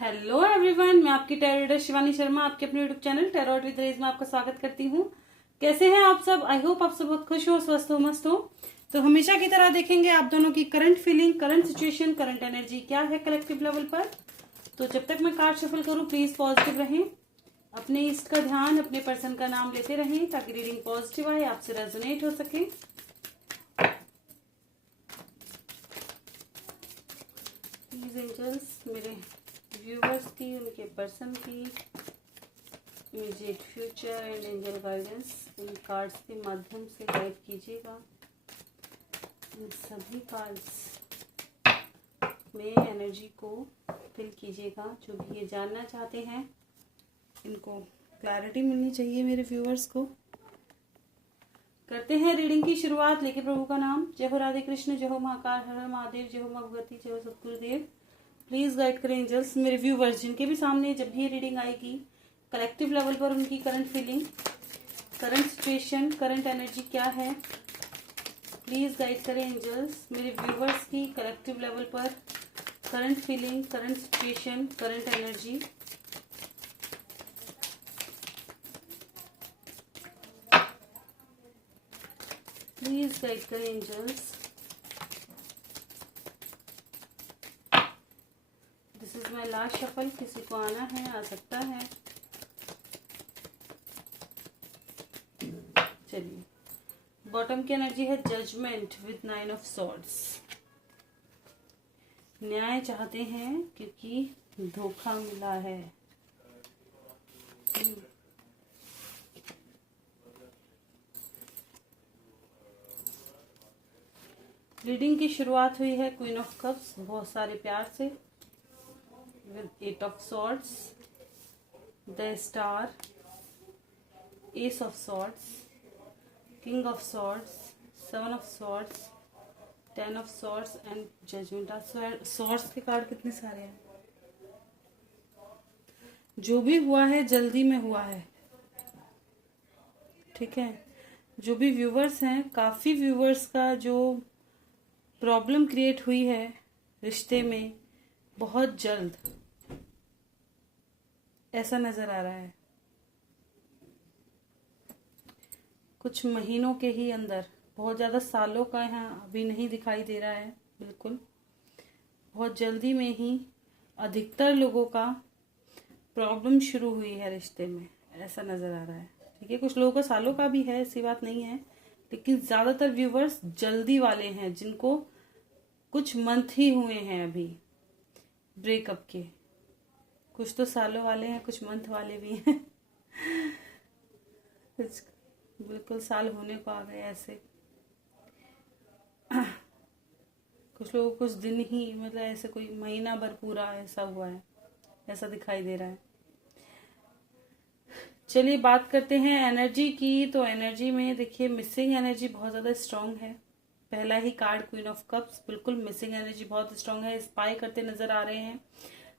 Hello everyone, मैं आपकी tarot reader Shivani Sharma आपके अपने यूट्यूब चैनल टैरो विद रेज में आपका स्वागत करती हूँ। कैसे हैं आप सब? आई होप आप सब बहुत खुश हो, स्वस्थ हो, मस्त हो। तो हमेशा की तरह देखेंगे आप दोनों की current feeling, current situation, current energy क्या है कलेक्टिव लेवल पर। तो जब तक मैं कार्ड शफल करूँ प्लीज पॉजिटिव रहें, अपने इष्ट का ध्यान, अपने पर्सन का नाम लेते रहें ताकि रीडिंग पॉजिटिव आए, आपसे रेजोनेट हो सके। प्लीज एंजल्स मेरे व्यूवर्स की, उनके पर्सन की immediate future and angel guidance in cards के माध्यम से गाइड कीजिएगा। इन सभी कार्ड्स में एनर्जी को फिल कीजिएगा। जो भी ये जानना चाहते हैं, इनको क्लैरिटी मिलनी चाहिए मेरे व्यूवर्स को। करते हैं रीडिंग की शुरुआत। लेके प्रभु का नाम। जय हो राधे कृष्ण, जय हो महाकाल, हर हर महादेव, जय हो मां भगवती, जय हो सतगुरुदेव। प्लीज गाइड करें एंजल्स मेरे व्यूवर्स जिनके भी सामने जब भी रीडिंग आएगी कलेक्टिव लेवल पर, उनकी current feeling, current situation, current energy क्या है। प्लीज गाइड करें एंजल्स मेरे व्यूवर्स की कलेक्टिव लेवल पर current feeling, current situation, current energy. Please guide करें angels. This is my last shuffle. किसी को आना है आ सकता है। चलिए, बॉटम की एनर्जी है जजमेंट विद 9 ऑफ सॉर्ड्स। न्याय चाहते हैं क्योंकि धोखा मिला है। रीडिंग की शुरुआत हुई है क्वीन ऑफ कप्स बहुत सारे प्यार से, with 8 of swords, the star, ace of swords, king of swords, 7 of swords, 10 of swords and judgment. Swords के कार्ड कितने सारे हैं। जो भी हुआ है जल्दी में हुआ है, ठीक है। जो भी व्यूवर्स हैं, काफी व्यूवर्स का जो प्रॉब्लम क्रिएट हुई है रिश्ते में, बहुत जल्द ऐसा नजर आ रहा है। कुछ महीनों के ही अंदर, बहुत ज्यादा सालों का यहाँ अभी नहीं दिखाई दे रहा है। बिल्कुल बहुत जल्दी में ही अधिकतर लोगों का प्रॉब्लम शुरू हुई है रिश्ते में, ऐसा नजर आ रहा है। ठीक है, कुछ लोगों का सालों का भी है, ऐसी बात नहीं है, लेकिन ज्यादातर व्यूवर्स जल्दी वाले हैं जिनको कुछ मंथ ही हुए हैं अभी ब्रेकअप के। कुछ तो सालों वाले हैं, कुछ मंथ वाले भी हैं। कुछ बिल्कुल साल होने को आ गए ऐसे। कुछ लोगों को कुछ दिन ही, मतलब ऐसे कोई महीना भर पूरा ऐसा हुआ है, ऐसा दिखाई दे रहा है। चलिए बात करते हैं एनर्जी की। तो एनर्जी में देखिए मिसिंग एनर्जी बहुत ज्यादा स्ट्रांग है। पहला ही कार्ड क्वीन ऑफ कप्स, बिल्कुल मिसिंग एनर्जी बहुत स्ट्रांग है। स्पाई करते नजर आ रहे हैं।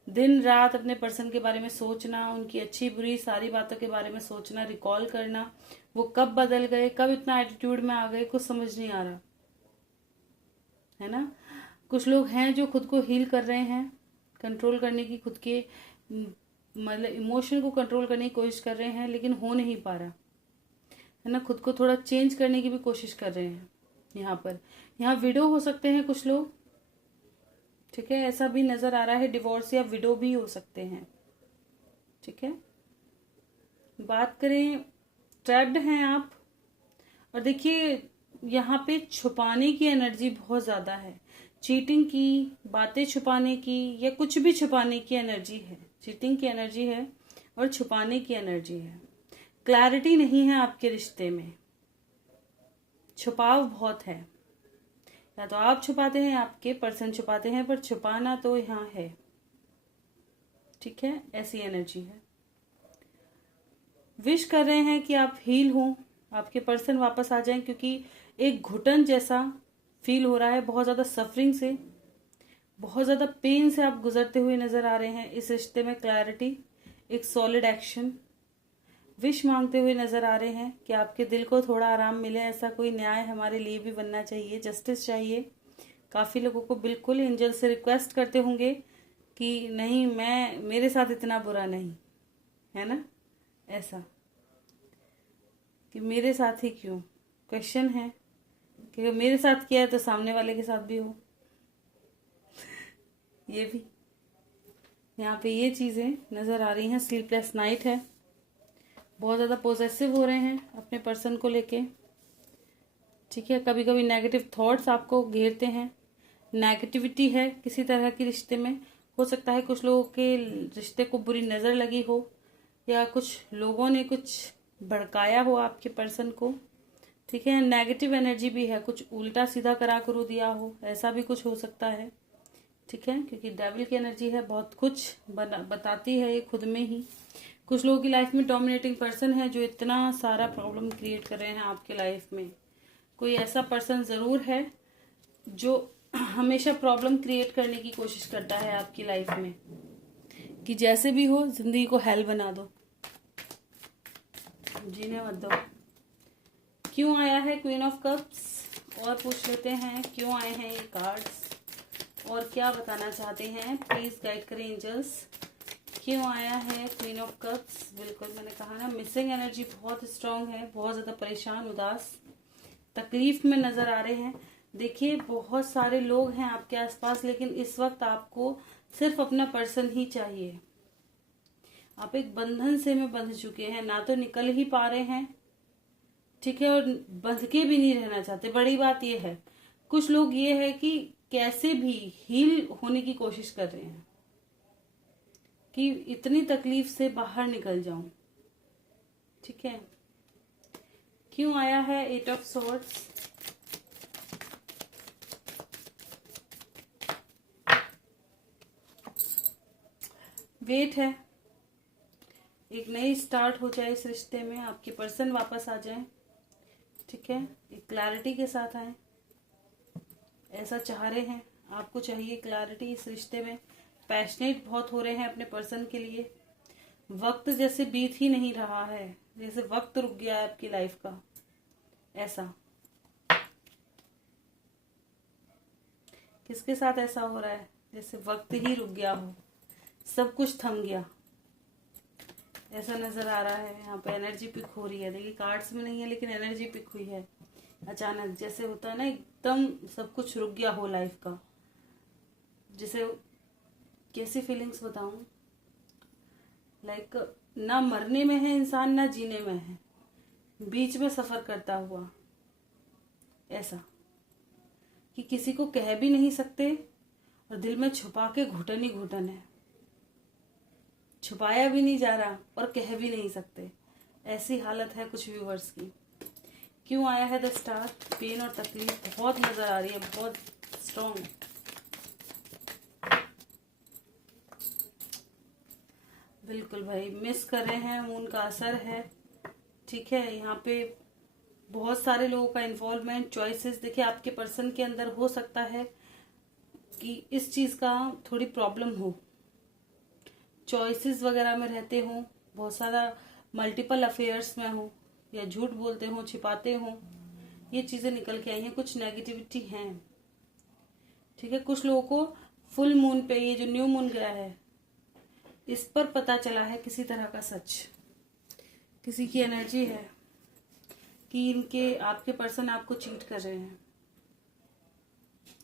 दिन रात अपने पर्सन के बारे में सोचना, उनकी अच्छी बुरी सारी बातों के बारे में सोचना, रिकॉल करना, वो कब बदल गए, कब इतना एटीट्यूड में आ गए, कुछ समझ नहीं आ रहा है ना। कुछ लोग हैं जो खुद को हील कर रहे हैं, कंट्रोल करने की, खुद के मतलब इमोशन को कंट्रोल करने की कोशिश कर रहे हैं, लेकिन हो नहीं पा रहा है ना। खुद को थोड़ा चेंज करने की भी कोशिश कर रहे हैं। यहाँ विडो हो सकते हैं कुछ लोग, ठीक है, ऐसा भी नजर आ रहा है। डिवोर्स या विडो भी हो सकते हैं, ठीक है। बात करें, ट्रैप्ड हैं आप, और देखिए यहाँ पे छुपाने की एनर्जी बहुत ज्यादा है। चीटिंग की, बातें छुपाने की, या कुछ भी छुपाने की एनर्जी है। चीटिंग की एनर्जी है और छुपाने की एनर्जी है। क्लैरिटी नहीं है आपके रिश्ते में, छुपाव बहुत है। या तो आप छुपाते हैं, आपके पर्सन छुपाते हैं, पर छुपाना तो यहाँ है, ठीक है, ऐसी एनर्जी है। विश कर रहे हैं कि आप हील हो, आपके पर्सन वापस आ जाएं, क्योंकि एक घुटन जैसा फील हो रहा है। बहुत ज्यादा सफरिंग से, बहुत ज्यादा पेन से आप गुजरते हुए नजर आ रहे हैं। इस रिश्ते में क्लैरिटी, एक सॉलिड एक्शन, विश मांगते हुए नजर आ रहे हैं कि आपके दिल को थोड़ा आराम मिले। ऐसा कोई न्याय हमारे लिए भी बनना चाहिए, जस्टिस चाहिए। काफी लोगों को बिल्कुल एंजल से रिक्वेस्ट करते होंगे कि नहीं, मेरे साथ इतना बुरा नहीं है ना, ऐसा कि मेरे साथ ही क्यों, क्वेश्चन है कि मेरे साथ किया है तो सामने वाले के साथ भी हो। ये भी यहाँ पे ये चीजें नजर आ रही हैं। स्लीपलेस नाइट है, बहुत ज्यादा पोजेसिव हो रहे हैं अपने पर्सन को लेके, ठीक है। कभी कभी नेगेटिव थॉट्स आपको घेरते हैं, नेगेटिविटी है किसी तरह की रिश्ते में। हो सकता है कुछ लोगों के रिश्ते को बुरी नजर लगी हो, या कुछ लोगों ने कुछ भड़काया हो आपके पर्सन को, ठीक है। नेगेटिव एनर्जी भी है, कुछ उल्टा सीधा करा करो दिया हो, ऐसा भी कुछ हो सकता है, ठीक है। क्योंकि डेविल की एनर्जी है, बहुत कुछ बताती है ये खुद में ही। कुछ लोगों की लाइफ में डोमिनेटिंग पर्सन है जो इतना सारा प्रॉब्लम क्रिएट कर रहे हैं आपके लाइफ में। कोई ऐसा पर्सन जरूर है जो हमेशा प्रॉब्लम क्रिएट करने की कोशिश करता है आपकी लाइफ में, कि जैसे भी हो जिंदगी को हेल बना दो, जीने मत दो। क्यों आया है क्वीन ऑफ कप्स, और पूछ लेते हैं क्यों आए हैं ये कार्ड्स और क्या बताना चाहते हैं। प्लीज गाइड करें एंजल्स, क्यों आया है क्वीन ऑफ कप्स। बिल्कुल मैंने कहा ना, मिसिंग एनर्जी बहुत स्ट्रांग है, बहुत ज्यादा परेशान, उदास, तकलीफ में नजर आ रहे हैं। देखिए बहुत सारे लोग हैं आपके आसपास, लेकिन इस वक्त आपको सिर्फ अपना पर्सन ही चाहिए। आप एक बंधन से में बंध चुके हैं, ना तो निकल ही पा रहे हैं, ठीक है, और बंध के भी नहीं रहना चाहते। बड़ी बात यह है, कुछ लोग ये है कि कैसे भी हील होने की कोशिश कर रहे हैं कि इतनी तकलीफ से बाहर निकल जाऊं, ठीक है। क्यों आया है 8 ऑफ सॉर्ड्स, वेट है, एक नई स्टार्ट हो जाए इस रिश्ते में, आपके पर्सन वापस आ जाए, ठीक है। एक क्लैरिटी के साथ आए, ऐसा चाह रहे हैं, आपको चाहिए क्लैरिटी इस रिश्ते में। पैशनेट बहुत हो रहे हैं अपने पर्सन के लिए, वक्त जैसे बीत ही नहीं रहा है, जैसे वक्त रुक गया है आपकी लाइफ का, ऐसा। किसके साथ ऐसा हो रहा है, जैसे वक्त ही रुक गया हो, सब कुछ थम गया, ऐसा नजर आ रहा है। यहाँ पे एनर्जी पिक हो रही है, देखिए कार्ड्स में नहीं है लेकिन एनर्जी पिक हुई है। अचानक जैसे होता है ना, एकदम सब कुछ रुक गया हो लाइफ का, जैसे कैसी फीलिंग्स बताऊं, लाइक ना मरने में है इंसान ना जीने में है, बीच में सफर करता हुआ, ऐसा कि किसी को कह भी नहीं सकते और दिल में छुपा के घुटन ही घुटन है, छुपाया भी नहीं जा रहा और कह भी नहीं सकते, ऐसी हालत है कुछ व्यूवर्स की। क्यों आया है द स्टार, पेन और तकलीफ बहुत नजर आ रही है, बहुत स्ट्रॉन्ग। बिल्कुल भाई, मिस कर रहे हैं, मून का असर है, ठीक है। यहाँ पे बहुत सारे लोगों का इन्वॉल्वमेंट, चॉइसेस, देखिए आपके पर्सन के अंदर हो सकता है कि इस चीज का थोड़ी प्रॉब्लम हो, चॉइसेस वगैरह में रहते हो, बहुत सारा मल्टीपल अफेयर्स में हो, या झूठ बोलते हो, छिपाते हो, ये चीजें निकल के आई हैं, कुछ नेगेटिविटी है, ठीक है। कुछ लोगों को फुल मून पे, ये जो न्यू मून गया है, इस पर पता चला है किसी तरह का सच, किसी की एनर्जी है कि इनके आपके पर्सन आपको चीट कर रहे हैं,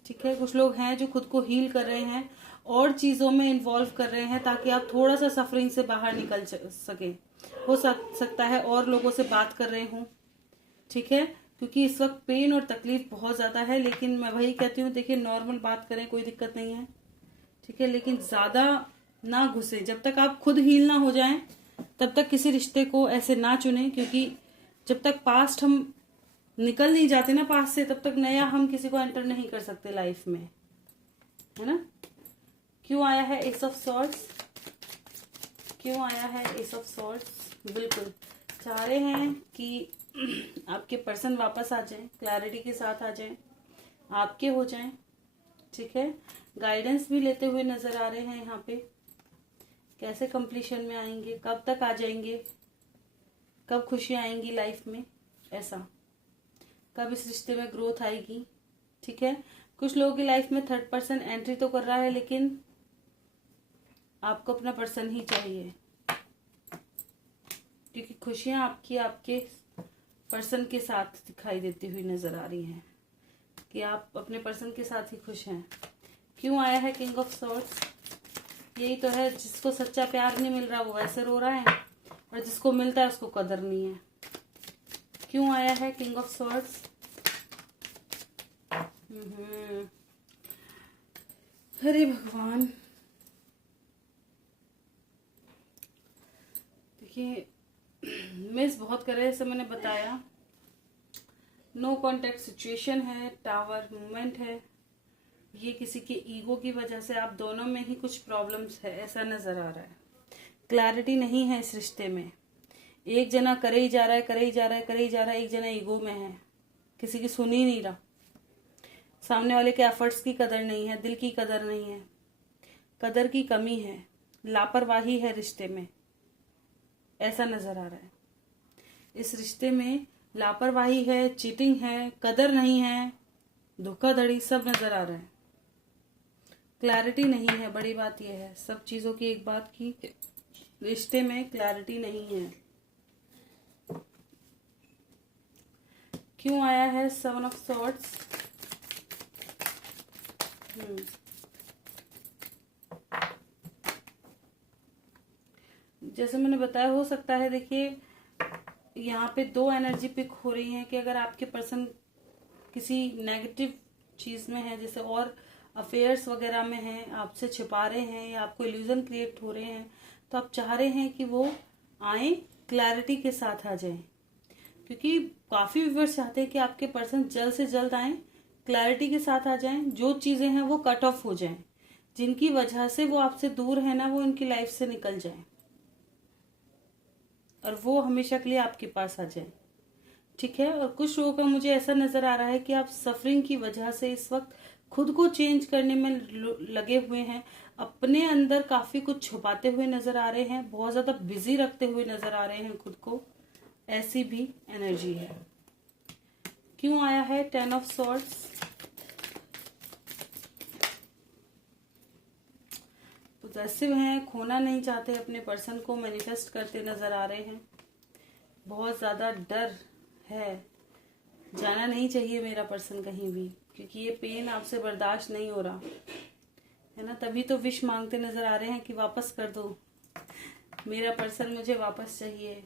ठीक है। कुछ लोग हैं जो खुद को हील कर रहे हैं और चीजों में इन्वॉल्व कर रहे हैं ताकि आप थोड़ा सा सफरिंग से बाहर निकल सके। हो सकता है और लोगों से बात कर रहे हों, ठीक है, क्योंकि इस वक्त पेन और तकलीफ बहुत ज्यादा है। लेकिन मैं वही कहती हूँ, देखिए नॉर्मल बात करें, कोई दिक्कत नहीं है, ठीक है, लेकिन ज्यादा ना घुसे। जब तक आप खुद हील ना हो जाएं तब तक किसी रिश्ते को ऐसे ना चुने, क्योंकि जब तक पास्ट हम निकल नहीं जाते ना पास्ट से, तब तक नया हम किसी को एंटर नहीं कर सकते लाइफ में, है ना। क्यों आया है एस ऑफ सॉर्ड्स, क्यों आया है एस ऑफ सॉर्ड्स। बिल्कुल चाह रहे हैं कि आपके पर्सन वापस आ जाएं, क्लैरिटी के साथ आ जाएं, आपके हो जाएं, ठीक है। गाइडेंस भी लेते हुए नजर आ रहे हैं यहाँ पे, कैसे कंप्लीशन में आएंगे, कब तक आ जाएंगे, कब खुशियां आएंगी लाइफ में, ऐसा, कब इस रिश्ते में ग्रोथ आएगी, ठीक है। कुछ लोगों की लाइफ में थर्ड पर्सन एंट्री तो कर रहा है, लेकिन आपको अपना पर्सन ही चाहिए, क्योंकि खुशियां आपकी आपके पर्सन के साथ दिखाई देती हुई नजर आ रही हैं कि आप अपने पर्सन के साथ ही खुश हैं। क्यों आया है किंग ऑफ सॉर्ड्स? यही तो है, जिसको सच्चा प्यार नहीं मिल रहा वो वैसे रो रहा है, और जिसको मिलता है उसको कदर नहीं है। क्यों आया है किंग ऑफ सॉर्ड्स? अरे भगवान, देखिए मिस बहुत कर रहे हैं, जैसे मैंने बताया। नो कॉन्टेक्ट सिचुएशन है, टावर मूवमेंट है। ये किसी के ईगो की वजह से आप दोनों में ही कुछ प्रॉब्लम्स है, ऐसा नजर आ रहा है। क्लैरिटी नहीं है इस रिश्ते में। एक जना करे ही जा रहा है, करे ही जा रहा है, करे ही जा रहा है। एक जना ईगो में है, किसी की सुन ही नहीं रहा। सामने वाले के एफर्ट्स की कदर नहीं है, दिल की कदर नहीं है, कदर की कमी है, लापरवाही है रिश्ते में, ऐसा नजर आ रहा है। इस रिश्ते में लापरवाही है, चीटिंग है, कदर नहीं है, धोखाधड़ी सब नजर आ रहा है। क्लैरिटी नहीं है, बड़ी बात यह है सब चीजों की। एक बात की, रिश्ते में क्लैरिटी नहीं है। क्यों आया है 7 ऑफ सॉर्ड्स? जैसे मैंने बताया, हो सकता है, देखिए यहाँ पे दो एनर्जी पिक हो रही है कि अगर आपके पर्सन किसी नेगेटिव चीज में है, जैसे और अफेयर्स वगैरह में है, आपसे छिपा रहे हैं या आपको इल्यूजन क्रिएट हो रहे हैं, तो आप चाह रहे हैं कि वो आए, क्लैरिटी के साथ आ जाए। क्योंकि काफी व्यूअर्स चाहते हैं कि आपके पर्सन जल्द से जल्द आए, क्लैरिटी के साथ आ जाएं, जो चीजें हैं वो कट ऑफ हो जाएं, जिनकी वजह से वो आपसे दूर है ना, वो इनकी लाइफ से निकल जाएं और वो हमेशा के लिए आपके पास आ जाए। ठीक है। और कुछ लोगों का मुझे ऐसा नजर आ रहा है कि आप सफरिंग की वजह से इस वक्त खुद को चेंज करने में लगे हुए हैं, अपने अंदर काफी कुछ छुपाते हुए नजर आ रहे हैं, बहुत ज्यादा बिजी रखते हुए नजर आ रहे हैं खुद को, ऐसी भी एनर्जी है। क्यों आया है 10 ऑफ सॉर्ड्स? पोजेसिव हैं, खोना नहीं चाहते अपने पर्सन को, मैनिफेस्ट करते नजर आ रहे हैं। बहुत ज्यादा डर है, जाना नहीं चाहिए मेरा पर्सन कहीं भी, क्योंकि ये पेन आपसे बर्दाश्त नहीं हो रहा है ना। तभी तो विश मांगते नजर आ रहे हैं कि वापस कर दो मेरा पर्सन, मुझे वापस चाहिए।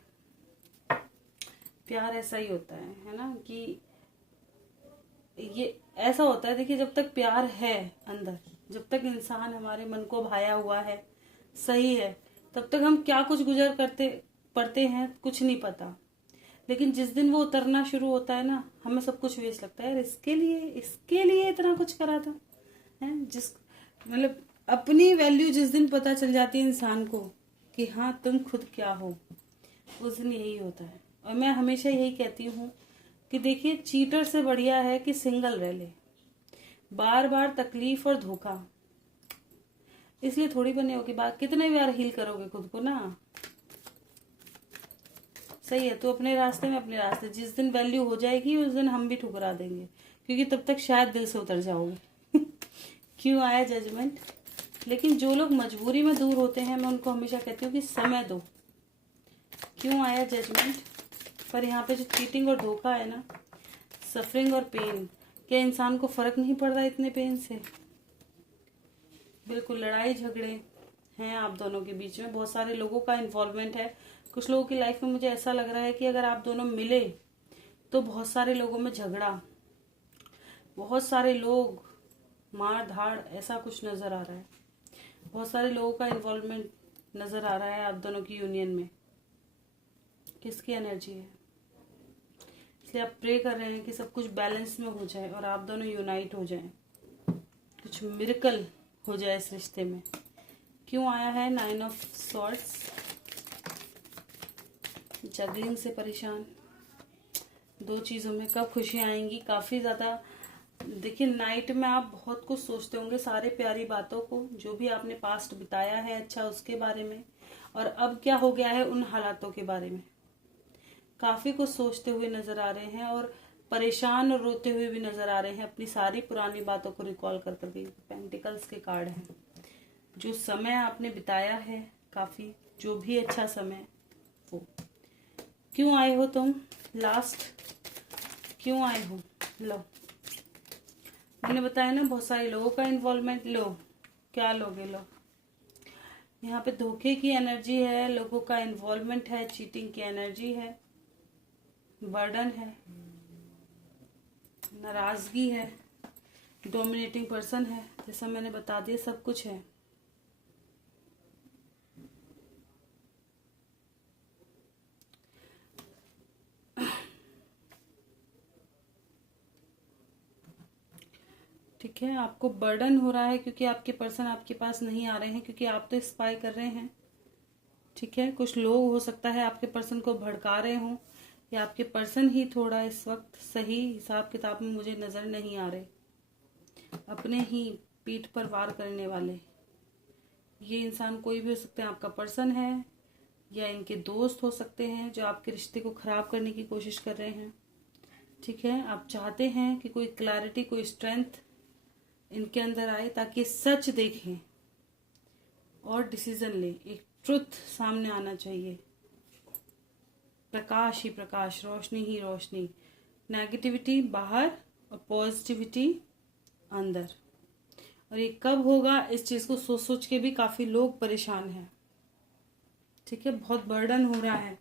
प्यार ऐसा ही होता है ना, कि ये ऐसा होता है। देखिए, जब तक प्यार है अंदर, जब तक इंसान हमारे मन को भाया हुआ है, सही है, तब तक हम क्या कुछ गुजर करते पड़ते हैं कुछ नहीं पता। लेकिन जिस दिन वो उतरना शुरू होता है ना, हमें सब कुछ वेस्ट लगता है। इसके लिए इतना कुछ करा था, है जिस मतलब अपनी वैल्यू जिस दिन पता चल जाती है इंसान को कि हाँ तुम खुद क्या हो, उस दिन यही होता है। और मैं हमेशा यही कहती हूँ कि देखिए, चीटर से बढ़िया है कि सिंगल रह ले। बार बार तकलीफ और धोखा इसलिए थोड़ी बने हो कि बात कितने बार हील करोगे खुद को ना। सही है, तो अपने रास्ते में अपने रास्ते, जिस दिन वैल्यू हो जाएगी उस दिन हम भी ठुकरा देंगे, क्योंकि तब तक शायद दिल से उतर जाओगे। क्यों आया जजमेंट? लेकिन जो लोग मजबूरी में दूर होते हैं, मैं उनको हमेशा कहती हूँ कि समय दो। क्यों आया जजमेंट? पर यहाँ पे जो चीटिंग और धोखा है ना, सफरिंग और पेन, क्या इंसान को फर्क नहीं पड़ रहा इतने पेन से? बिल्कुल, लड़ाई झगड़े हैं आप दोनों के बीच में, बहुत सारे लोगों का इन्वॉल्वमेंट है। कुछ लोगों की लाइफ में मुझे ऐसा लग रहा है कि अगर आप दोनों मिले तो बहुत सारे लोगों में झगड़ा, बहुत सारे लोग मार धाड़, ऐसा कुछ नजर आ रहा है। बहुत सारे लोगों का इन्वॉल्वमेंट नजर आ रहा है आप दोनों की यूनियन में। किसकी एनर्जी है? इसलिए आप प्रे कर रहे हैं कि सब कुछ बैलेंस में हो जाए और आप दोनों यूनाइट हो जाएं, कुछ मिरेकल हो जाए इस रिश्ते में। क्यों आया है 9 ऑफ सॉर्ड्स? जगलिंग से परेशान, दो चीजों में कब खुशियां आएंगी, काफी ज्यादा। देखिए, नाइट में आप बहुत कुछ सोचते होंगे, सारे प्यारी बातों को, जो भी आपने पास्ट बिताया है अच्छा, उसके बारे में, और अब क्या हो गया है उन हालातों के बारे में काफी कुछ सोचते हुए नजर आ रहे हैं, और परेशान और रोते हुए भी नजर आ रहे हैं, अपनी सारी पुरानी बातों को रिकॉल कर करके। पेंटिकल्स के कार्ड हैं, जो समय आपने बिताया है काफी, जो भी अच्छा समय, वो क्यों आए हो तुम लास्ट, क्यों आए हो? लो, मैंने बताया ना बहुत सारे लोगों का इन्वॉल्वमेंट। लो, क्या लोगे? लो, यहाँ पे धोखे की एनर्जी है, लोगों का इन्वॉल्वमेंट है, चीटिंग की एनर्जी है, बर्डन है, नाराजगी है, डोमिनेटिंग पर्सन है, जैसा मैंने बता दिया सब कुछ है। ठीक है, आपको बर्डन हो रहा है क्योंकि आपके पर्सन आपके पास नहीं आ रहे हैं, क्योंकि आप तो स्पाई कर रहे हैं। ठीक है, कुछ लोग हो सकता है आपके पर्सन को भड़का रहे हों, या आपके पर्सन ही थोड़ा इस वक्त सही हिसाब किताब में मुझे नजर नहीं आ रहे, अपने ही पीठ पर वार करने वाले। ये इंसान कोई भी हो सकते हैं, आपका पर्सन है या इनके दोस्त हो सकते हैं जो आपके रिश्ते को खराब करने की कोशिश कर रहे हैं। ठीक है, आप चाहते हैं कि कोई क्लैरिटी, कोई स्ट्रेंथ इनके अंदर आए ताकि सच देखें और डिसीजन लें। एक ट्रुथ सामने आना चाहिए, प्रकाश ही प्रकाश, रोशनी ही रोशनी, नेगेटिविटी बाहर और पॉजिटिविटी अंदर। और ये कब होगा, इस चीज को सोच सोच के भी काफी लोग परेशान हैं। ठीक है, बहुत बर्डन हो रहा है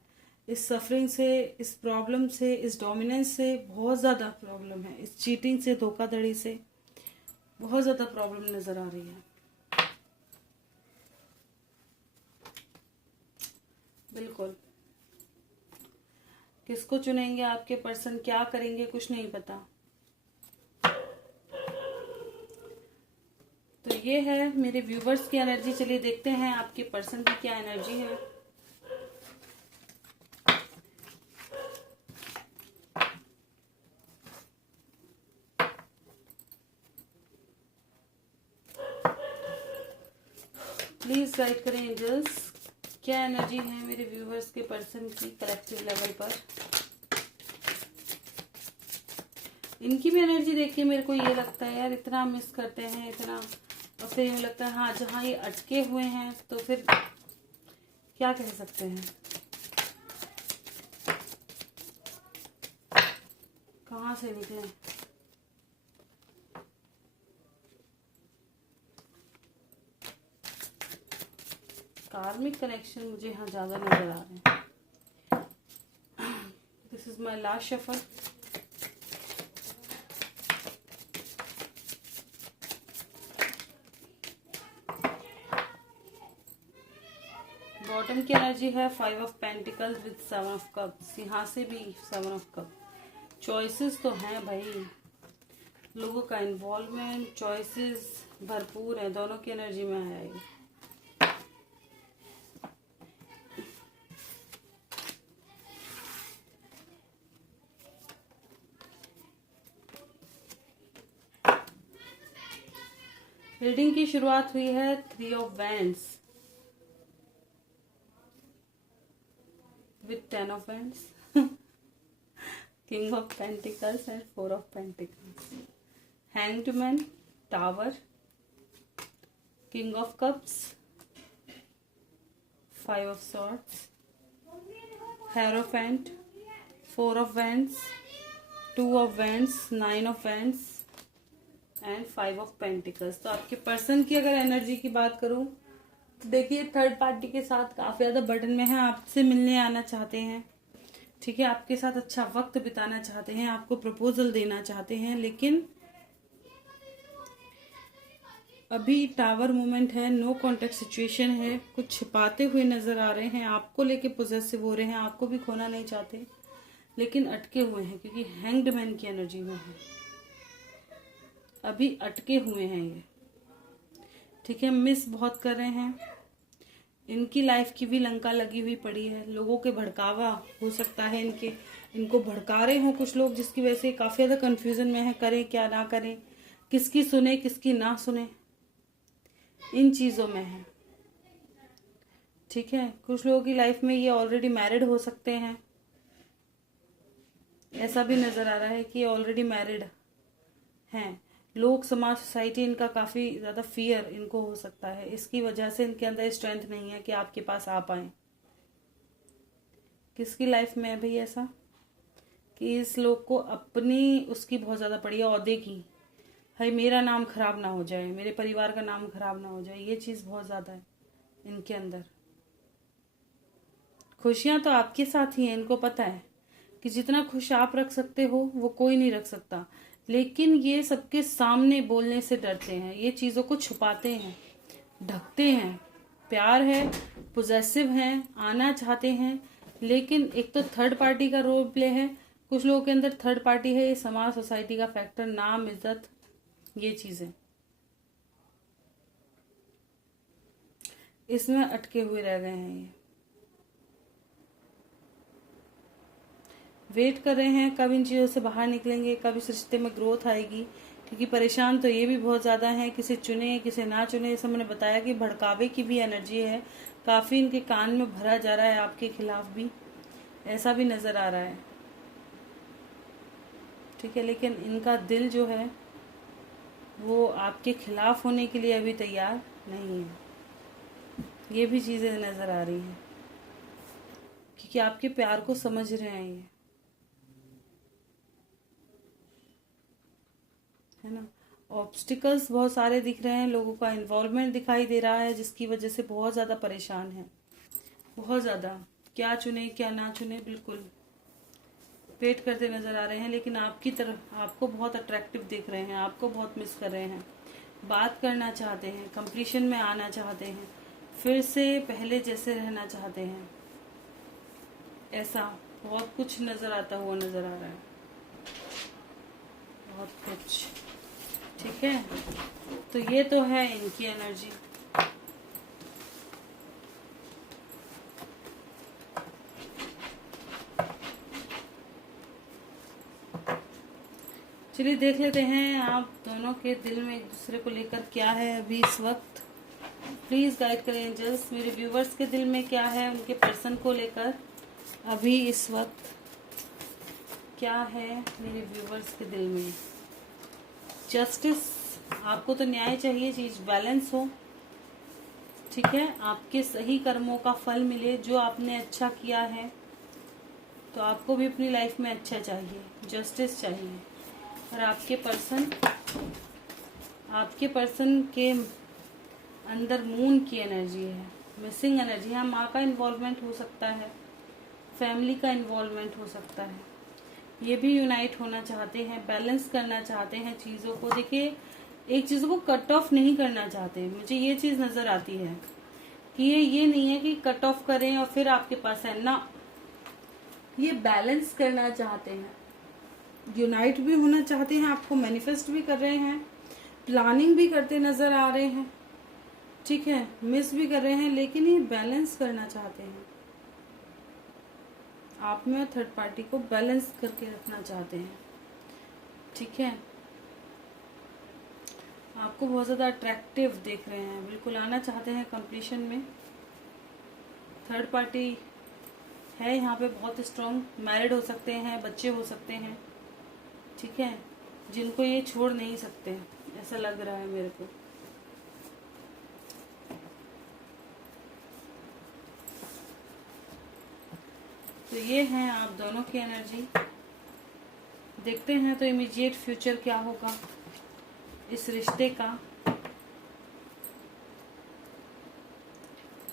इस सफरिंग से, इस प्रॉब्लम से, इस डोमिनेंस से बहुत ज्यादा प्रॉब्लम है, इस चीटिंग से, धोखाधड़ी से बहुत ज्यादा प्रॉब्लम नजर आ रही है। बिल्कुल, किसको चुनेंगे आपके पर्सन, क्या करेंगे, कुछ नहीं पता। तो ये है मेरे व्यूवर्स की एनर्जी। चलिए देखते हैं आपके पर्सन की क्या एनर्जी है। प्लीज गाइड करें एंजल्स, क्या एनर्जी है मेरे व्यूवर्स के पर्सन की कलेक्टिव लेवल पर। इनकी भी एनर्जी देख के मेरे को ये लगता है यार, इतना मिस करते हैं, इतना, और फिर ये लगता है हाँ जहाँ ये अटके हुए हैं तो फिर क्या कह सकते हैं, कहाँ से निकले। कार्मिक कनेक्शन मुझे यहाँ ज्यादा नजर आ रहे हैं। This is my last shuffle. Bottom की एनर्जी है 5 of pentacles with 7 of cups. यहाँ से भी 7 ऑफ कप। चॉइसेस तो हैं भाई, लोगों का इन्वॉल्वमेंट, चॉइसेस भरपूर है, दोनों की एनर्जी में है ये। रीडिंग की शुरुआत हुई है 3 of wands with 10 of wands, King of Pentacles and 4 of Pentacles, Hanged Man, Tower, King of Cups, 5 of Swords, Hierophant, 4 of Wands, 2 of Wands, 9 of Wands and 5 of pentacles. तो आपके person की अगर energy की बात करूं तो देखिए, third party के साथ काफी ज्यादा बर्डन में है, आपसे मिलने आना चाहते हैं। ठीक है, आपके साथ अच्छा वक्त बिताना चाहते हैं, आपको प्रपोजल देना चाहते हैं, लेकिन अभी टावर मोमेंट है, नो कॉन्टेक्ट सिचुएशन है, कुछ छिपाते हुए नजर आ रहे हैं, आपको लेके पोजेसिव हो रहे हैं, आपको भी खोना नहीं चाहते, लेकिन अटके हुए हैं क्योंकि हैंग्ड मैन की एनर्जी में है, अभी अटके हुए हैं ये। ठीक है, मिस बहुत कर रहे हैं, इनकी लाइफ की भी लंका लगी हुई पड़ी है, लोगों के भड़कावा हो सकता है, इनको भड़का रहे हो कुछ लोग, जिसकी वजह से काफी ज्यादा कंफ्यूजन में है, करें क्या ना करें, किसकी सुने किसकी ना सुने, इन चीजों में है। ठीक है, कुछ लोगों की लाइफ में ये ऑलरेडी मैरिड हो सकते हैं, ऐसा भी नजर आ रहा है कि ऑलरेडी मैरिड हैं, लोग, समाज, सोसाइटी, इनका काफ़ी ज़्यादा फियर इनको हो सकता है। इसकी वजह से इनके अंदर स्ट्रेंथ नहीं है कि आपके पास आ पाए। किसकी लाइफ में है भाई ऐसा कि इस लोग को अपनी उसकी बहुत ज़्यादा पड़ी है, ओहदे की, भाई मेरा नाम खराब ना हो जाए, मेरे परिवार का नाम खराब ना हो जाए, ये चीज़ बहुत ज़्यादा है इनके अंदर। खुशियाँ तो आपके साथ ही हैं, इनको पता है कि जितना खुश आप रख सकते हो वो कोई नहीं रख सकता, लेकिन ये सबके सामने बोलने से डरते हैं, ये चीज़ों को छुपाते हैं, ढकते हैं। प्यार है, पोजेसिव हैं, आना चाहते हैं, लेकिन एक तो थर्ड पार्टी का रोल प्ले है, कुछ लोगों के अंदर थर्ड पार्टी है, ये समाज, सोसाइटी का फैक्टर, नाम, इज्जत, ये चीजें इसमें अटके हुए रह गए हैं। ये वेट कर रहे हैं कब इन चीज़ों से बाहर निकलेंगे, कब इस रिश्ते में ग्रोथ आएगी, क्योंकि परेशान तो ये भी बहुत ज़्यादा है, किसे चुने किसे ना चुने। जैसे मैंने बताया कि भड़कावे की भी एनर्जी है, काफ़ी इनके कान में भरा जा रहा है आपके खिलाफ भी, ऐसा भी नज़र आ रहा है। ठीक है, लेकिन इनका दिल जो है वो आपके खिलाफ होने के लिए अभी तैयार नहीं है, ये भी चीज़ें नज़र आ रही हैं, क्योंकि आपके प्यार को समझ रहे हैं ये, है ना। ऑब्स्टिकल्स बहुत सारे दिख रहे हैं, लोगों का इन्वॉल्वमेंट दिखाई दे रहा है, जिसकी वजह से बहुत ज़्यादा परेशान है, बहुत ज़्यादा। क्या चुने क्या ना चुने, बिल्कुल वेट करते नज़र आ रहे हैं, लेकिन आपकी तरफ आपको बहुत अट्रैक्टिव दिख रहे हैं, आपको बहुत मिस कर रहे हैं, बात करना चाहते हैं, कंप्लीशन में आना चाहते हैं, फिर से पहले जैसे रहना चाहते हैं, ऐसा बहुत कुछ नज़र आता हुआ नज़र आ रहा है, बहुत कुछ। ठीक है, तो ये तो है इनकी एनर्जी। चलिए देख लेते हैं आप दोनों के दिल में एक दूसरे को लेकर क्या है अभी इस वक्त। प्लीज गाइड करें एंजल्स, मेरे व्यूवर्स के दिल में क्या है, उनके पर्सन को लेकर अभी इस वक्त क्या है मेरे व्यूवर्स के दिल में। जस्टिस, आपको तो न्याय चाहिए, चीज बैलेंस हो, ठीक है, आपके सही कर्मों का फल मिले, जो आपने अच्छा किया है तो आपको भी अपनी लाइफ में अच्छा चाहिए, जस्टिस चाहिए। और आपके पर्सन के अंदर मून की एनर्जी है, मिसिंग एनर्जी है, माँ का इन्वॉल्वमेंट हो सकता है, फैमिली का इन्वॉल्वमेंट हो सकता है, ये भी यूनाइट होना चाहते हैं, बैलेंस करना चाहते हैं चीज़ों को। देखिए, एक चीज़ को कट ऑफ नहीं करना चाहते, मुझे ये चीज़ नज़र आती है कि ये नहीं है कि कट ऑफ करें और फिर आपके पास है ना, ये बैलेंस करना चाहते हैं, यूनाइट भी होना चाहते हैं, आपको मैनिफेस्ट भी कर रहे हैं, प्लानिंग भी करते नजर आ रहे हैं, ठीक है, मिस भी कर रहे हैं, लेकिन ये बैलेंस करना चाहते हैं, आप में और थर्ड पार्टी को बैलेंस करके रखना चाहते हैं। ठीक है, आपको बहुत ज़्यादा अट्रैक्टिव देख रहे हैं, बिल्कुल आना चाहते हैं कंप्लीशन में। थर्ड पार्टी है यहाँ पे बहुत स्ट्रॉन्ग, मैरिड हो सकते हैं, बच्चे हो सकते हैं, ठीक है, जिनको ये छोड़ नहीं सकते, ऐसा लग रहा है मेरे को। तो ये है आप दोनों की एनर्जी। देखते हैं तो इमीडिएट फ्यूचर क्या होगा इस रिश्ते का।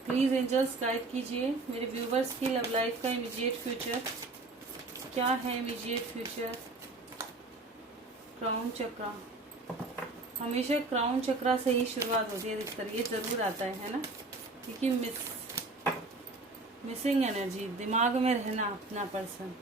प्लीज एंजल्स गाइड कीजिए मेरे व्यूवर्स की लव लाइफ का इमीडिएट फ्यूचर क्या है। इमीडिएट फ्यूचर क्राउन चक्रा, हमेशा क्राउन चक्रा से ही शुरुआत होती है अधिकतर, ये जरूर आता है ना, क्योंकि मिसिंग एनर्जी, दिमाग में रहना अपना पर्सन।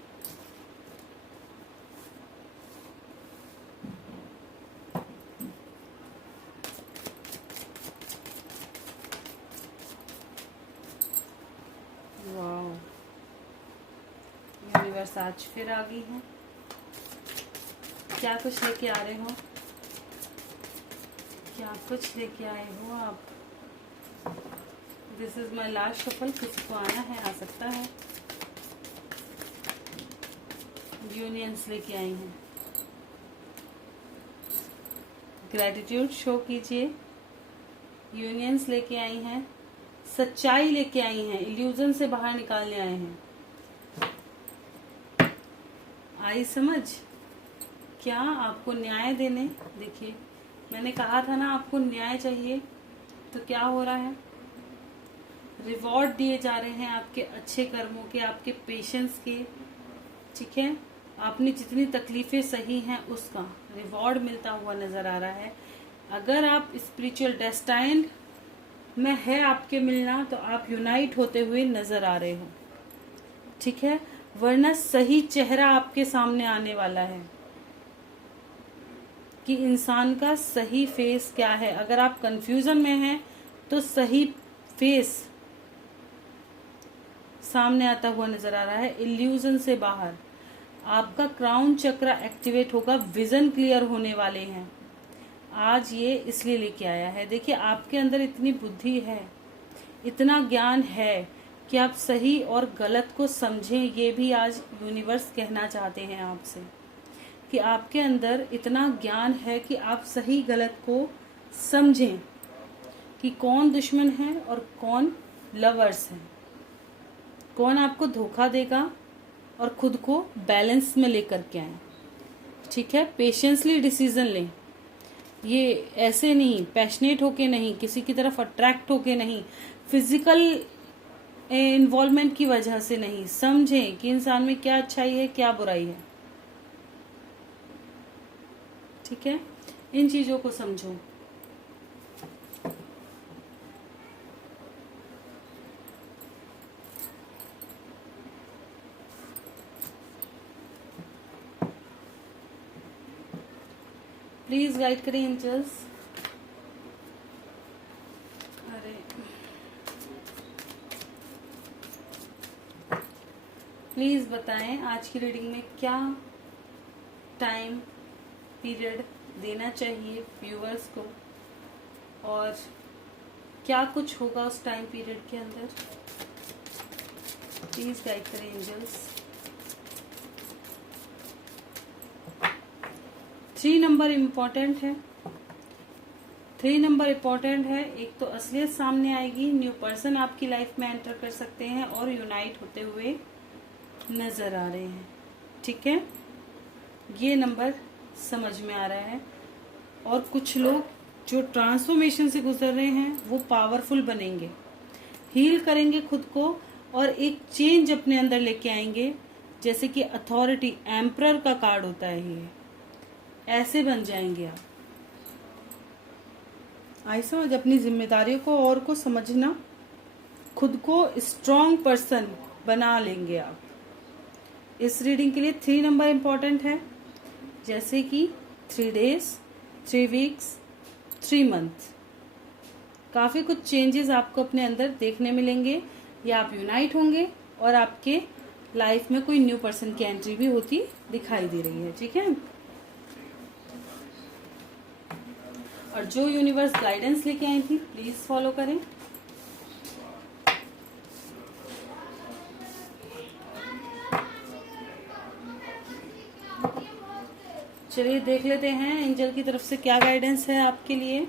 वाओ, यूनिवर्स आज फिर आ गई है, क्या कुछ लेके आ रहे हो, क्या कुछ लेके आए हो आप। This is my last shuffle, किसी को आना है आ सकता है। यूनियंस लेके आई हैं, ग्रेटिट्यूड शो कीजिए। यूनियंस लेके आई हैं, सच्चाई लेके आई हैं, इल्यूजन से बाहर निकालने आए हैं। आई समझ? क्या आपको न्याय देने, देखिए मैंने कहा था ना आपको न्याय चाहिए, तो क्या हो रहा है, रिवॉर्ड दिए जा रहे हैं आपके अच्छे कर्मों के, आपके पेशेंस के। ठीक है, आपने जितनी तकलीफें सही हैं उसका रिवॉर्ड मिलता हुआ नजर आ रहा है। अगर आप स्पिरिचुअल डेस्टाइन्ड में है आपके मिलना, तो आप यूनाइट होते हुए नजर आ रहे हो। ठीक है, वरना सही चेहरा आपके सामने आने वाला है कि इंसान का सही फेस क्या है। अगर आप कंफ्यूजन में हैं तो सही फेस सामने आता हुआ नजर आ रहा है, इल्यूजन से बाहर। आपका क्राउन चक्र एक्टिवेट होगा, विजन क्लियर होने वाले हैं। आज ये इसलिए लेके आया है। देखिए आपके अंदर इतनी बुद्धि है, इतना ज्ञान है कि आप सही और गलत को समझें। ये भी आज यूनिवर्स कहना चाहते हैं आपसे कि आपके अंदर इतना ज्ञान है कि आप सही गलत को समझें कि कौन दुश्मन है और कौन लवर्स है, कौन आपको धोखा देगा और खुद को बैलेंस में लेकर के आए। ठीक है, पेशेंसली डिसीजन लें। ये ऐसे नहीं, पैशनेट होके नहीं, किसी की तरफ अट्रैक्ट होके नहीं, फिजिकल इन्वॉल्वमेंट की वजह से नहीं। समझें कि इंसान में क्या अच्छाई है, क्या बुराई है। ठीक है, इन चीजों को समझो। प्लीज गाइड करें एंजल्स। अरे प्लीज बताएं आज की रीडिंग में क्या टाइम पीरियड देना चाहिए व्यूअर्स को, और क्या कुछ होगा उस टाइम पीरियड के अंदर। प्लीज गाइड करें एंजल्स। 3 नंबर इम्पोर्टेंट है, 3 नंबर इम्पोर्टेंट है। एक तो असलियत सामने आएगी, न्यू पर्सन आपकी लाइफ में एंटर कर सकते हैं और यूनाइट होते हुए नजर आ रहे हैं। ठीक है, ये नंबर समझ में आ रहा है। और कुछ लोग जो ट्रांसफॉर्मेशन से गुजर रहे हैं वो पावरफुल बनेंगे, हील करेंगे खुद को और एक चेंज अपने अंदर लेके आएंगे। जैसे कि अथॉरिटी, एम्परर का कार्ड होता है ये, ऐसे बन जाएंगे आप। आई समझ? अपनी जिम्मेदारियों को और को समझना, खुद को स्ट्रॉन्ग पर्सन बना लेंगे आप। इस रीडिंग के लिए 3 नंबर इम्पोर्टेंट है, जैसे कि 3 days, 3 weeks, 3 month। काफी कुछ चेंजेस आपको अपने अंदर देखने मिलेंगे, या आप यूनाइट होंगे और आपके लाइफ में कोई न्यू पर्सन की एंट्री भी होती दिखाई दे रही है। ठीक है, और जो यूनिवर्स गाइडेंस लेके आई थी प्लीज फॉलो करें। चलिए देख लेते हैं एंजल की तरफ से क्या गाइडेंस है आपके लिए।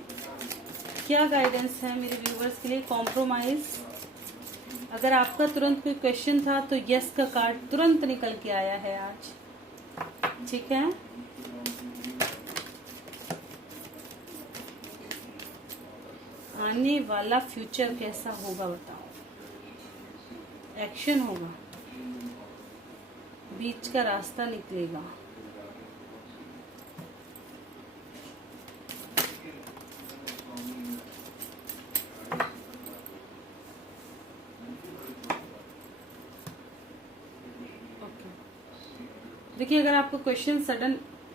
क्या गाइडेंस है मेरे व्यूवर्स के लिए। कॉम्प्रोमाइज, अगर आपका तुरंत कोई क्वेश्चन था तो यस का कार्ड तुरंत निकल के आया है आज। ठीक है, आने वाला फ्यूचर कैसा होगा बताओ। एक्शन होगा, बीच का रास्ता निकलेगा। देखिए अगर आपको क्वेश्चन सडन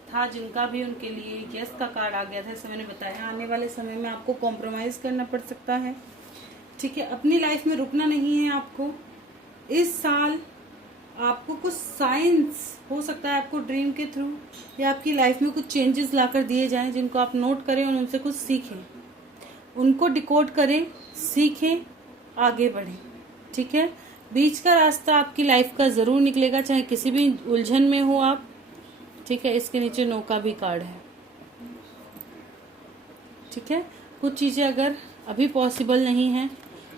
था जिनका भी, उनके लिए यस का कार्ड आ गया था। जैसे मैंने बताया, आने वाले समय में आपको कॉम्प्रोमाइज करना पड़ सकता है। ठीक है, अपनी लाइफ में रुकना नहीं है आपको। इस साल आपको कुछ साइंस हो सकता है आपको ड्रीम के थ्रू या आपकी लाइफ में कुछ चेंजेस लाकर दिए जाएं, जिनको आप नोट करें और उनसे कुछ सीखें, उनको डिकोड करें, सीखें, आगे बढ़ें। ठीक है, बीच का रास्ता आपकी लाइफ का जरूर निकलेगा, चाहे किसी भी उलझन में हो आप। ठीक है, इसके नीचे नो का भी कार्ड है। ठीक है। कुछ चीजें अगर अभी पॉसिबल नहीं है,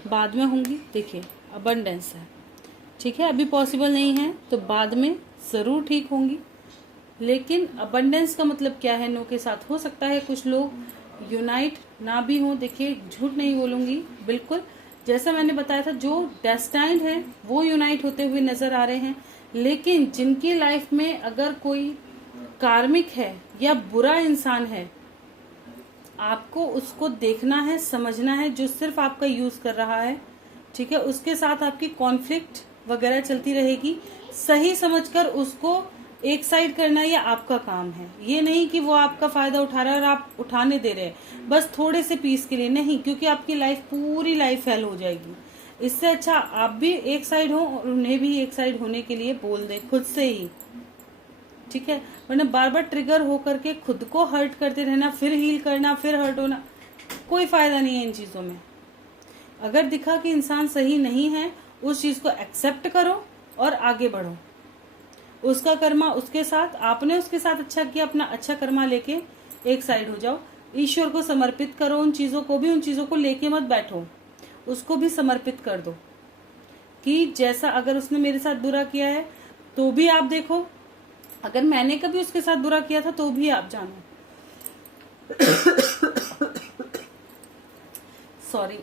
बाद में होंगी। देखिए अबंडेंस है, ठीक है, अभी पॉसिबल नहीं है तो बाद में जरूर ठीक होंगी। लेकिन अबंडेंस का मतलब क्या है? नो के साथ हो सकता है कुछ लोग यूनाइट ना भी हो। देखिए झूठ नहीं बोलूंगी, बिल्कुल जैसा मैंने बताया था, जो डेस्टाइन्ड है वो यूनाइट होते हुए नजर आ रहे हैं। लेकिन जिनकी लाइफ में अगर कोई कार्मिक है या बुरा इंसान है, आपको उसको देखना है, समझना है, जो सिर्फ आपका यूज कर रहा है, ठीक है, उसके साथ आपकी कॉन्फ्लिक्ट वगैरह चलती रहेगी। सही समझकर उसको एक साइड करना ये आपका काम है। ये नहीं कि वो आपका फायदा उठा रहा है और आप उठाने दे रहे हैं बस थोड़े से पीस के लिए, नहीं, क्योंकि आपकी लाइफ पूरी लाइफ फेल हो जाएगी। इससे अच्छा आप भी एक साइड हो और उन्हें भी एक साइड होने के लिए बोल दे खुद से ही, ठीक है। वरना बार बार ट्रिगर होकर के खुद को हर्ट करते रहना, फिर हील करना, फिर हर्ट होना, कोई फायदा नहीं है इन चीजों में। अगर दिखा कि इंसान सही नहीं है, उस चीज को एक्सेप्ट करो और आगे बढ़ो। उसका कर्मा उसके साथ, आपने उसके साथ अच्छा किया, अपना अच्छा कर्मा लेके एक साइड हो जाओ। ईश्वर को समर्पित करो उन चीजों को भी, उन चीजों को लेके मत बैठो, उसको भी समर्पित कर दो कि जैसा अगर उसने मेरे साथ बुरा किया है तो भी आप देखो, अगर मैंने कभी उसके साथ बुरा किया था तो भी आप जानो। सॉरी।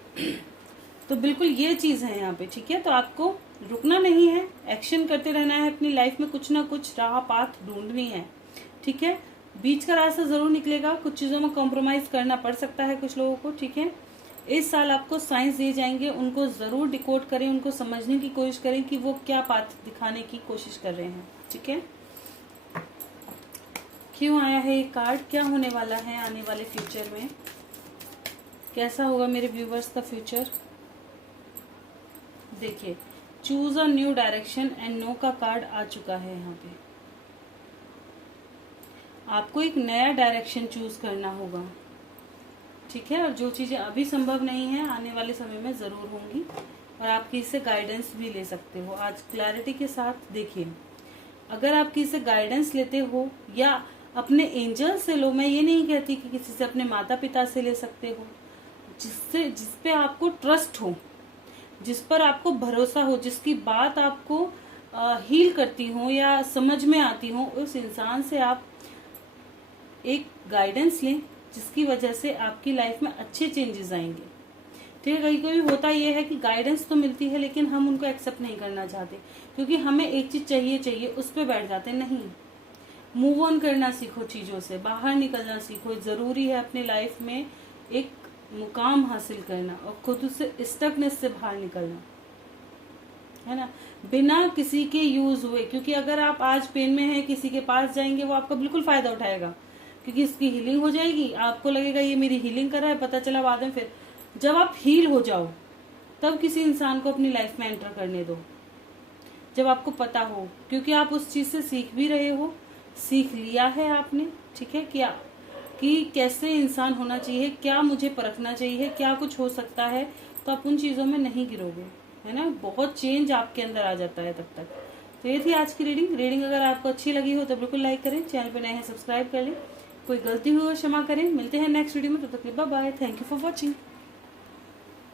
तो बिल्कुल ये चीज है यहाँ पे, ठीक है। तो आपको रुकना नहीं है, एक्शन करते रहना है, अपनी लाइफ में कुछ ना कुछ राह पाथ ढूंढनी है, ठीक है। बीच का रास्ता जरूर निकलेगा, कुछ चीजों में कॉम्प्रोमाइज करना पड़ सकता है कुछ लोगों को, ठीक है। इस साल आपको साइंस दिए जाएंगे, उनको जरूर डिकोड करें, उनको समझने की कोशिश करें कि वो क्या पाथ दिखाने की कोशिश कर रहे हैं, ठीक है। क्यों आया है ये कार्ड, क्या होने वाला है आने वाले फ्यूचर में, कैसा होगा मेरे व्यूवर्स का फ्यूचर। देखिए choose a new direction and no का कार्ड आ चुका है यहाँ पे। आपको एक नया डायरेक्शन चूज करना होगा, ठीक है। और जो चीजें अभी संभव नहीं है आने वाले समय में जरूर होंगी, और आप किसी से गाइडेंस भी ले सकते हो। आज क्लैरिटी के साथ देखिए, अगर आप किसी से गाइडेंस लेते हो या अपने एंजल से लो, मैं ये नहीं कहती कि किसी से, अपने माता पिता से ले सकते हो, जिसपे आपको ट्रस्ट हो, जिस पर आपको भरोसा हो, जिसकी बात आपको हील करती हो या समझ में आती हो, उस इंसान से आप एक गाइडेंस लें, जिसकी वजह से आपकी लाइफ में अच्छे चेंजेस आएंगे, ठीक है। कहीं कभी होता यह है कि गाइडेंस तो मिलती है लेकिन हम उनको एक्सेप्ट नहीं करना चाहते, क्योंकि हमें एक चीज चाहिए, उस पर बैठ जाते। नहीं, मूव ऑन करना सीखो, चीजों से बाहर निकलना सीखो। जरूरी है अपने लाइफ में एक मुकाम हासिल करना और खुद से स्टकनेस से बाहर निकलना, है ना, बिना किसी के यूज हुए। क्योंकि अगर आप आज पेन में हैं, किसी के पास जाएंगे, वो आपका बिल्कुल फायदा उठाएगा, क्योंकि इसकी हीलिंग हो जाएगी, आपको लगेगा ये मेरी हीलिंग कर रहा है, पता चला बाद में। फिर जब आप हील हो जाओ तब किसी इंसान को अपनी लाइफ में एंटर करने दो, जब आपको पता हो, क्योंकि आप उस चीज से सीख भी रहे हो, सीख लिया है आपने, ठीक है, क्या कि कैसे इंसान होना चाहिए, क्या मुझे परखना चाहिए, क्या कुछ हो सकता है, तो आप उन चीजों में नहीं गिरोगे, है ना। बहुत चेंज आपके अंदर आ जाता है तब तक। तो ये थी आज की रीडिंग अगर आपको अच्छी लगी हो तो बिल्कुल लाइक करें, चैनल पे नए हैं सब्सक्राइब कर लें, कोई गलती हुई हो क्षमा करें। मिलते हैं नेक्स्ट वीडियो में, तब तक bye bye, thank you for watching.